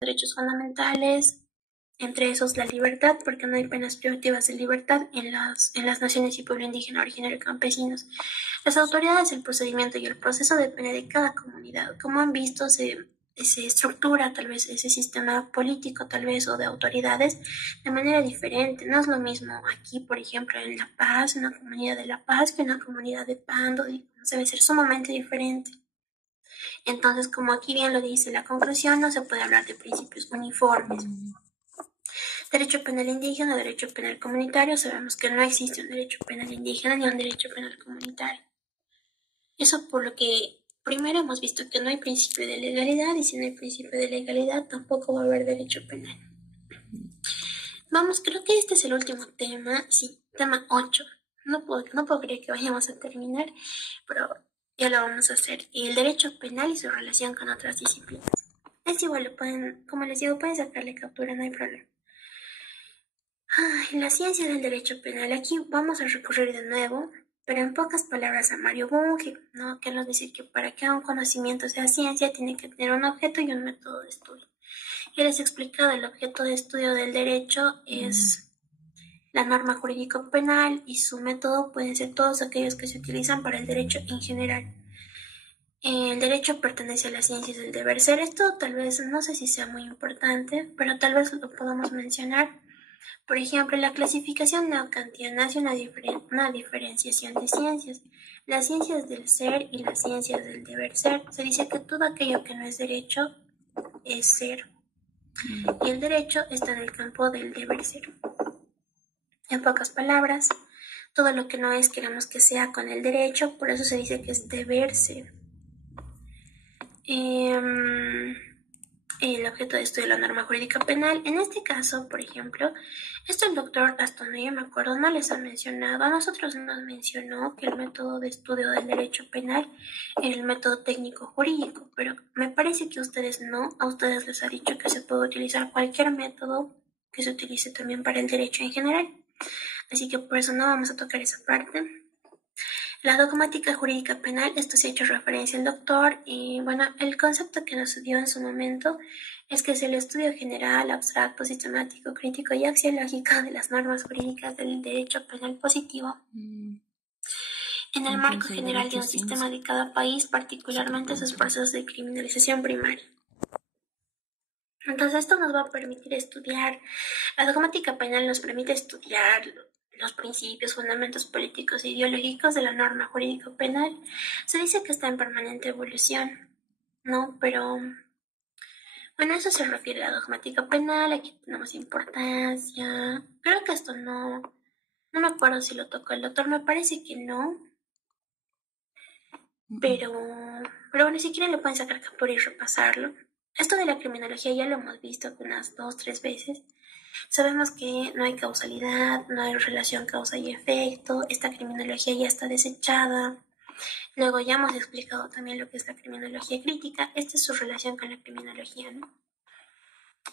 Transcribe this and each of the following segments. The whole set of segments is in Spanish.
derechos fundamentales, entre esos la libertad, porque no hay penas privativas de libertad en las naciones y pueblo indígena, originario, campesinos. Las autoridades, el procedimiento y el proceso depende de cada comunidad. Como han visto, se estructura tal vez ese sistema político tal vez o de autoridades de manera diferente. No es lo mismo aquí, por ejemplo, en La Paz, una comunidad de La Paz, que una comunidad de Pando, debe ser sumamente diferente. Entonces, como aquí bien lo dice la conclusión, no se puede hablar de principios uniformes. Derecho penal indígena, derecho penal comunitario, sabemos que no existe un derecho penal indígena ni un derecho penal comunitario. Eso por lo que primero hemos visto que no hay principio de legalidad, y si no hay principio de legalidad tampoco va a haber derecho penal. Vamos, creo que este es el último tema, sí, tema 8. No puedo creer que vayamos a terminar, pero ya lo vamos a hacer. El derecho penal y su relación con otras disciplinas. Es igual, como les digo, pueden sacarle captura, no hay problema. La ciencia del derecho penal. Aquí vamos a recurrir de nuevo, pero en pocas palabras, a Mario Bunge, ¿no? Que nos dice que para que un conocimiento sea ciencia tiene que tener un objeto y un método de estudio. Y les he explicado, el objeto de estudio del derecho es la norma jurídico penal y su método pueden ser todos aquellos que se utilizan para el derecho en general. El derecho pertenece a las ciencias del deber ser. Esto tal vez, no sé si sea muy importante, pero tal vez lo podamos mencionar. Por ejemplo, la clasificación neokantiana hace una diferenciación de ciencias. Las ciencias del ser y las ciencias del deber ser. Se dice que todo aquello que no es derecho es ser. Y el derecho está en el campo del deber ser. En pocas palabras, todo lo que no es queremos que sea con el derecho, por eso se dice que es deber ser. El objeto de estudio de la norma jurídica penal. En este caso, por ejemplo, esto el doctor, hasta donde yo me acuerdo, no les ha mencionado. A nosotros nos mencionó que el método de estudio del derecho penal era el método técnico jurídico, pero me parece que ustedes no. A ustedes les ha dicho que se puede utilizar cualquier método que se utilice también para el derecho en general. Así que por eso no vamos a tocar esa parte. La dogmática jurídica penal, esto se ha hecho referencia al doctor, y bueno, el concepto que nos dio en su momento es que es el estudio general, abstracto, sistemático, crítico y axiológico de las normas jurídicas del derecho penal positivo en el marco general de un sistema de cada país, particularmente sus procesos de criminalización primaria. Entonces esto nos va a permitir estudiar, la dogmática penal nos permite estudiar los principios, fundamentos políticos e ideológicos de la norma jurídico penal. Se dice que está en permanente evolución, ¿no? Pero, bueno, eso se refiere a la dogmática penal, aquí tenemos importancia. Creo que esto no me acuerdo si lo tocó el doctor, me parece que no. Pero bueno, si quieren le pueden sacar captura y repasarlo. Esto de la criminología ya lo hemos visto unas 2-3 veces. Sabemos que no hay causalidad, no hay relación causa y efecto, esta criminología ya está desechada. Luego ya hemos explicado también lo que es la criminología crítica, esta es su relación con la criminología, ¿no?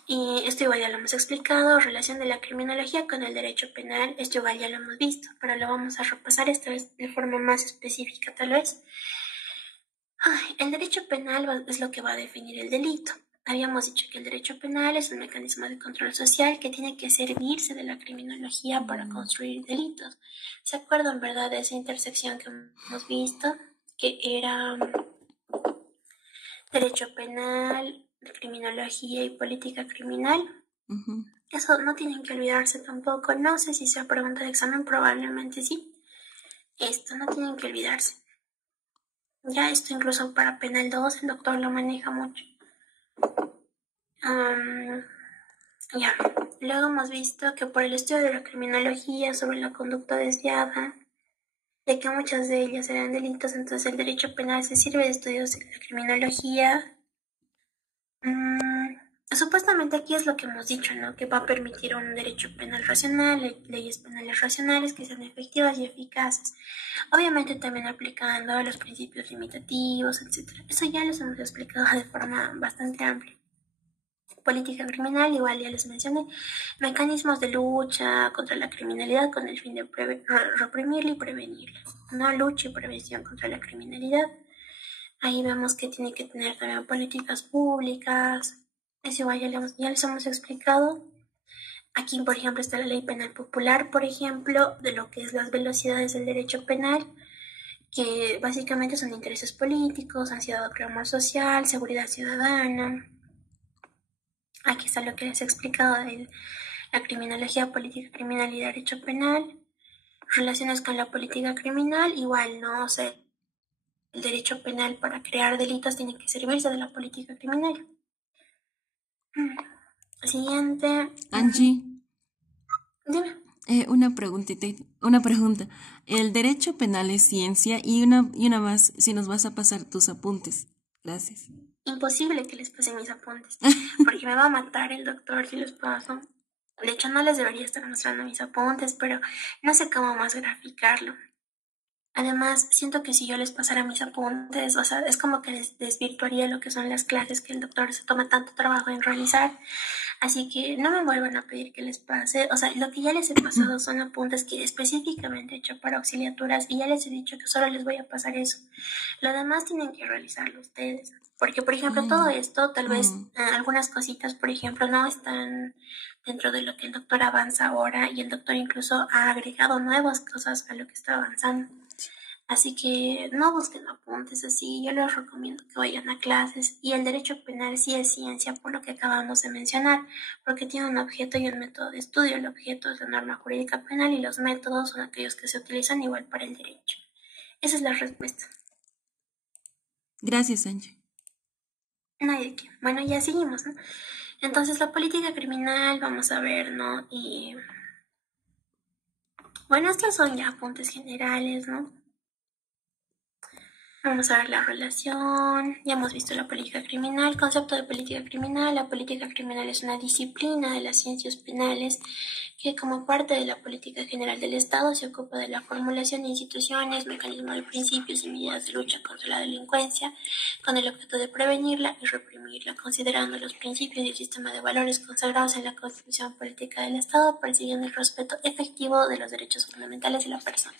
Y esto igual ya lo hemos explicado, relación de la criminología con el derecho penal, esto igual ya lo hemos visto, pero lo vamos a repasar esta vez de forma más específica tal vez. El derecho penal es lo que va a definir el delito. Habíamos dicho que el derecho penal es un mecanismo de control social que tiene que servirse de la criminología para construir delitos. ¿Se acuerdan, verdad, de esa intersección que hemos visto? Que era derecho penal, criminología y política criminal. Eso no tienen que olvidarse tampoco. No sé si sea pregunta de examen, probablemente sí. Esto no tienen que olvidarse. Ya esto incluso para penal 2 el doctor lo maneja mucho. Ya, luego hemos visto que por el estudio de la criminología sobre la conducta desviada, de que muchas de ellas eran delitos, entonces el derecho penal se sirve de estudios de la criminología. Supuestamente aquí es lo que hemos dicho, ¿no? Que va a permitir un derecho penal racional, leyes penales racionales que sean efectivas y eficaces. Obviamente también aplicando los principios limitativos, etc. Eso ya los hemos explicado de forma bastante amplia. Política criminal, igual ya les mencioné, mecanismos de lucha contra la criminalidad con el fin de reprimirla y prevenirla, no lucha y prevención contra la criminalidad. Ahí vemos que tiene que tener también políticas públicas, Es igual, ya les hemos explicado. Aquí, por ejemplo, está la ley penal popular, por ejemplo, de lo que es las velocidades del derecho penal, que básicamente son intereses políticos, ansiedad o clamor social, seguridad ciudadana. Aquí está lo que les he explicado de la criminología política criminal y derecho penal. Relaciones con la política criminal, igual, ¿no? O sea, el derecho penal para crear delitos tiene que servirse de la política criminal. Siguiente. Angie, Dime. una pregunta. El derecho penal es ciencia y una más, si nos vas a pasar tus apuntes. Gracias. Imposible que les pase mis apuntes, porque me va a matar el doctor si los paso. De hecho, no les debería estar mostrando mis apuntes, pero no sé cómo más graficarlo. Además, siento que si yo les pasara mis apuntes, o sea, es como que desvirtuaría lo que son las clases que el doctor se toma tanto trabajo en realizar. Así que no me vuelvan a pedir que les pase. O sea, lo que ya les he pasado son apuntes que específicamente he hecho para auxiliaturas y ya les he dicho que solo les voy a pasar eso. Lo demás tienen que realizarlo ustedes. Porque, por ejemplo, todo esto, tal vez algunas cositas, por ejemplo, no están dentro de lo que el doctor avanza ahora y el doctor incluso ha agregado nuevas cosas a lo que está avanzando. Así que no busquen apuntes así, yo les recomiendo que vayan a clases y el derecho penal sí es ciencia por lo que acabamos de mencionar, porque tiene un objeto y un método de estudio. El objeto es la norma jurídica penal y los métodos son aquellos que se utilizan igual para el derecho. Esa es la respuesta. Gracias, Angie. No hay de qué. Bueno, ya seguimos, ¿no? Entonces la política criminal, vamos a ver, ¿no? Y bueno, estos son ya apuntes generales, ¿no? Vamos a ver la relación. Ya hemos visto la política criminal. Concepto de política criminal. La política criminal es una disciplina de las ciencias penales que, como parte de la política general del Estado, se ocupa de la formulación de instituciones, mecanismos de principios y medidas de lucha contra la delincuencia, con el objeto de prevenirla y reprimirla, considerando los principios y el sistema de valores consagrados en la Constitución Política del Estado, persiguiendo el respeto efectivo de los derechos fundamentales de la persona.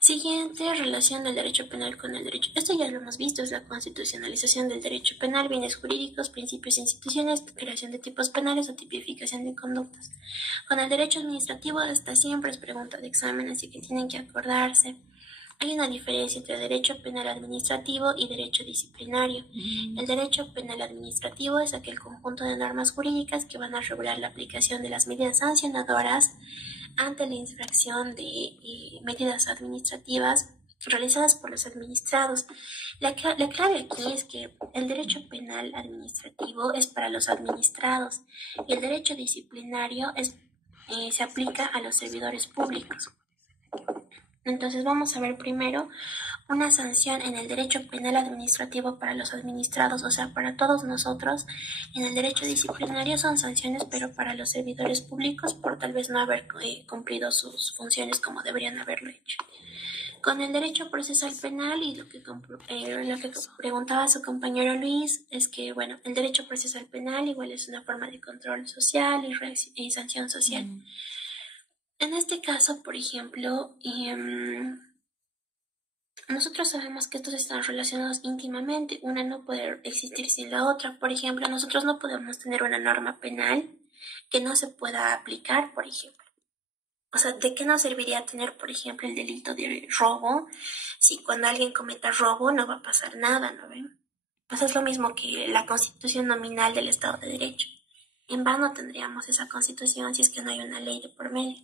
Siguiente, relación del derecho penal con el derecho. Esto ya lo hemos visto, es la constitucionalización del derecho penal, bienes jurídicos, principios e instituciones, creación de tipos penales o tipificación de conductas. Con el derecho administrativo, esta siempre es pregunta de examen, así que tienen que acordarse. Hay una diferencia entre derecho penal administrativo y derecho disciplinario. El derecho penal administrativo es aquel conjunto de normas jurídicas que van a regular la aplicación de las medidas sancionadoras ante la infracción de medidas administrativas realizadas por los administrados. La clave aquí es que el derecho penal administrativo es para los administrados y el derecho disciplinario se aplica a los servidores públicos. Entonces vamos a ver primero una sanción en el derecho penal administrativo para los administrados, o sea, para todos nosotros. En el derecho disciplinario son sanciones, pero para los servidores públicos por tal vez no haber cumplido sus funciones como deberían haberlo hecho. Con el derecho procesal penal y lo que preguntaba su compañero Luis es que, bueno, el derecho procesal penal igual es una forma de control social y sanción social. En este caso, por ejemplo, nosotros sabemos que estos están relacionados íntimamente, una no puede existir sin la otra. Por ejemplo, nosotros no podemos tener una norma penal que no se pueda aplicar, por ejemplo. O sea, ¿de qué nos serviría tener, por ejemplo, el delito de robo si cuando alguien cometa robo no va a pasar nada, ¿no ven? Pues es lo mismo que la constitución nominal del Estado de Derecho. En vano tendríamos esa constitución si es que no hay una ley de por medio.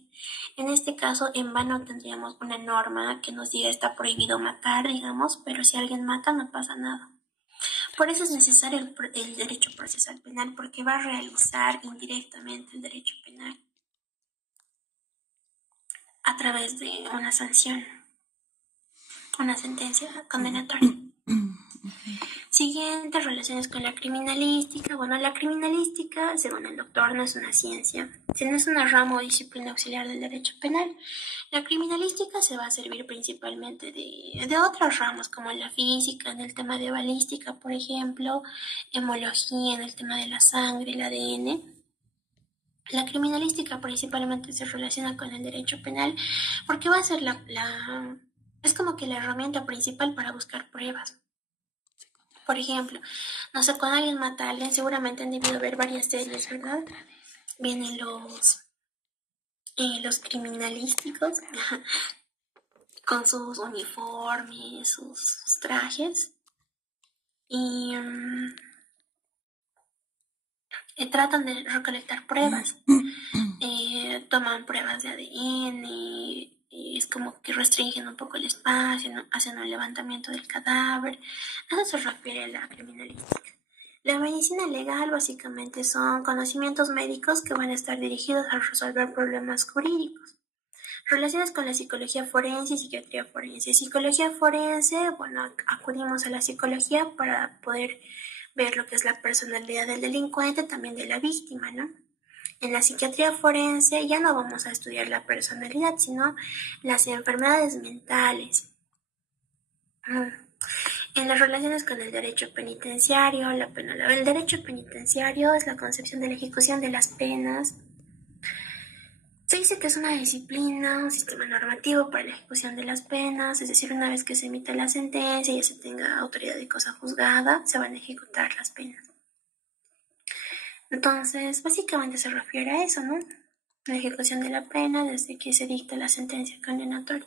En este caso, en vano tendríamos una norma que nos diga está prohibido matar, digamos, pero si alguien mata no pasa nada. Por eso es necesario el derecho procesal penal, porque va a realizar indirectamente el derecho penal a través de una sanción, una sentencia condenatoria. Siguiente, relaciones con la criminalística. Bueno, la criminalística, según el doctor, no es una ciencia, sino es una rama o disciplina auxiliar del derecho penal. La criminalística se va a servir principalmente de otras ramas, como la física, en el tema de balística, por ejemplo, hemología, en el tema de la sangre, el ADN. La criminalística principalmente se relaciona con el derecho penal porque va a ser es como que la herramienta principal para buscar pruebas. Por ejemplo, no sé, cuando alguien mata a alguien, seguramente han debido ver varias series, ¿verdad? Vienen los criminalísticos con sus uniformes, sus trajes, y tratan de recolectar pruebas. Toman pruebas de ADN, es como que restringen un poco el espacio, ¿no? Hacen un levantamiento del cadáver. A eso se refiere la criminalística. La medicina legal básicamente son conocimientos médicos que van a estar dirigidos a resolver problemas jurídicos. Relaciones con la psicología forense y psiquiatría forense. Psicología forense, bueno, acudimos a la psicología para poder ver lo que es la personalidad del delincuente, también de la víctima, ¿no? En la psiquiatría forense ya no vamos a estudiar la personalidad, sino las enfermedades mentales. En las relaciones con el derecho penitenciario, el derecho penitenciario es la concepción de la ejecución de las penas. Se dice que es una disciplina, un sistema normativo para la ejecución de las penas, es decir, una vez que se emita la sentencia y ya se tenga autoridad de cosa juzgada, se van a ejecutar las penas. Entonces, básicamente se refiere a eso, ¿no? La ejecución de la pena desde que se dicta la sentencia condenatoria.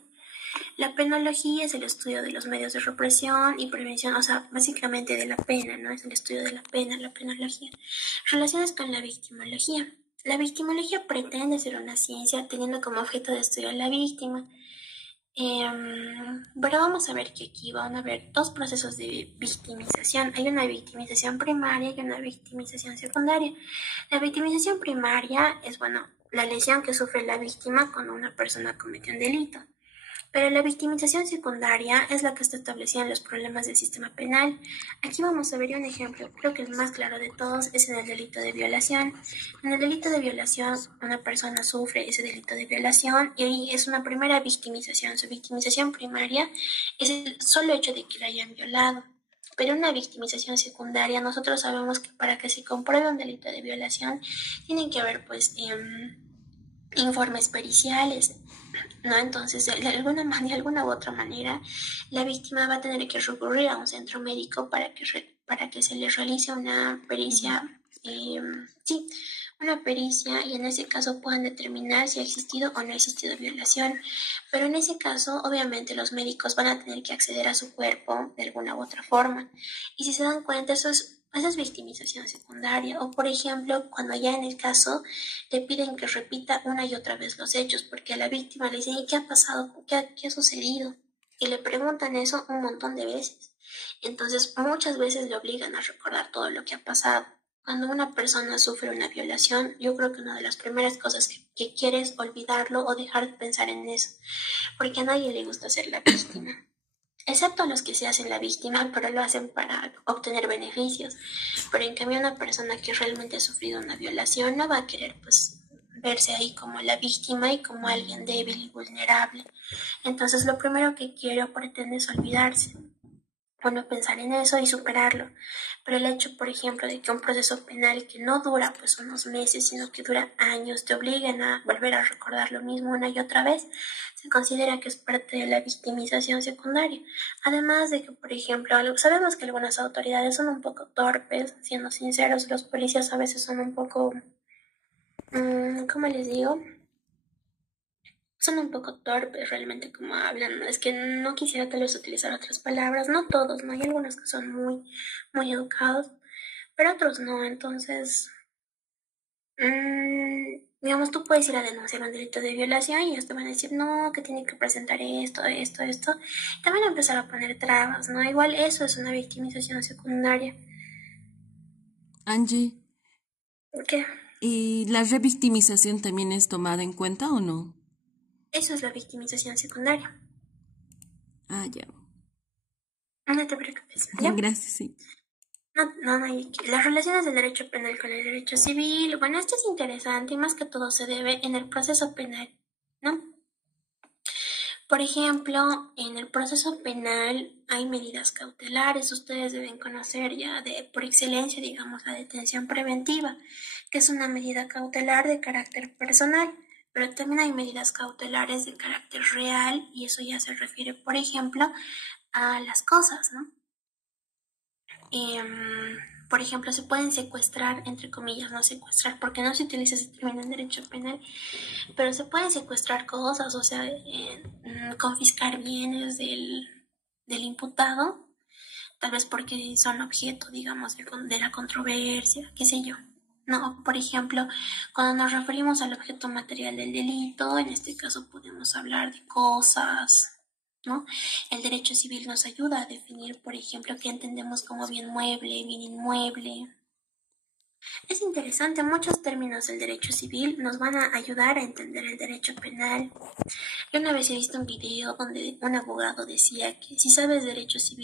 La penología es el estudio de los medios de represión y prevención, o sea, básicamente de la pena, ¿no? Es el estudio de la pena, la penología. Relaciones con la victimología. La victimología pretende ser una ciencia teniendo como objeto de estudio a la víctima. Pero vamos a ver que aquí van a haber dos procesos de victimización. Hay una victimización primaria y una victimización secundaria. La victimización primaria es, bueno, la lesión que sufre la víctima cuando una persona comete un delito. Pero la victimización secundaria es la que está establecida en los problemas del sistema penal. Aquí vamos a ver un ejemplo, creo que el más claro de todos es en el delito de violación. En el delito de violación, una persona sufre ese delito de violación y ahí es una primera victimización. Su victimización primaria es el solo hecho de que la hayan violado. Pero una victimización secundaria, nosotros sabemos que para que se compruebe un delito de violación, tienen que haber pues informes periciales, ¿no? Entonces, de alguna u otra manera, la víctima va a tener que recurrir a un centro médico para que se le realice una pericia, sí, una pericia, y en ese caso puedan determinar si ha existido o no ha existido violación. Pero en ese caso, obviamente, los médicos van a tener que acceder a su cuerpo de alguna u otra forma. Y si se dan cuenta, esa es victimización secundaria. O, por ejemplo, cuando ya en el caso le piden que repita una y otra vez los hechos, porque a la víctima le dicen, ¿y qué ha pasado? ¿Qué ha sucedido? Y le preguntan eso un montón de veces. Entonces, muchas veces le obligan a recordar todo lo que ha pasado. Cuando una persona sufre una violación, yo creo que una de las primeras cosas que quiere es olvidarlo o dejar de pensar en eso, porque a nadie le gusta ser la víctima. Excepto a los que se hacen la víctima, pero lo hacen para obtener beneficios. Pero en cambio una persona que realmente ha sufrido una violación no va a querer pues verse ahí como la víctima y como alguien débil y vulnerable. Entonces lo primero que quiere o pretende es olvidarse. Bueno, pensar en eso y superarlo. Pero el hecho, por ejemplo, de que un proceso penal que no dura pues unos meses, sino que dura años, te obliguen a volver a recordar lo mismo una y otra vez, se considera que es parte de la victimización secundaria. Además de que, por ejemplo, sabemos que algunas autoridades son un poco torpes, siendo sinceros, los policías a veces son un poco, ¿cómo les digo? Son un poco torpes realmente como hablan. Es que no quisiera tal vez utilizar otras palabras. No todos, ¿no? Hay algunos que son muy, muy educados, pero otros no. Entonces, digamos, tú puedes ir a denunciar un delito de violación y ellos te van a decir, no, que tienen que presentar esto, esto, esto. Te van a empezar a poner trabas, ¿no? Igual eso es una victimización secundaria. Angie, ¿Qué? ¿y la revictimización también es tomada en cuenta o no? Eso es la victimización secundaria. Ah, ya. No te preocupes, ¿ya? Gracias, sí. No hay que. Las relaciones del derecho penal con el derecho civil, bueno, esto es interesante y más que todo se debe en el proceso penal, ¿no? Por ejemplo, en el proceso penal hay medidas cautelares, ustedes deben conocer ya de por excelencia, digamos, la detención preventiva, que es una medida cautelar de carácter personal, pero también hay medidas cautelares de carácter real y eso ya se refiere, por ejemplo, a las cosas, ¿no? por ejemplo, se pueden secuestrar, entre comillas, no secuestrar, porque no se utiliza ese término en derecho penal, pero se pueden secuestrar cosas, o sea, confiscar bienes del imputado, tal vez porque son objeto, digamos, de la controversia, qué sé yo. No, por ejemplo, cuando nos referimos al objeto material del delito, en este caso podemos hablar de cosas, ¿no? El derecho civil nos ayuda a definir, por ejemplo, qué entendemos como bien mueble, bien inmueble. Es interesante, muchos términos del derecho civil nos van a ayudar a entender el derecho penal. Yo una vez he visto un video donde un abogado decía que si sabes derecho civil,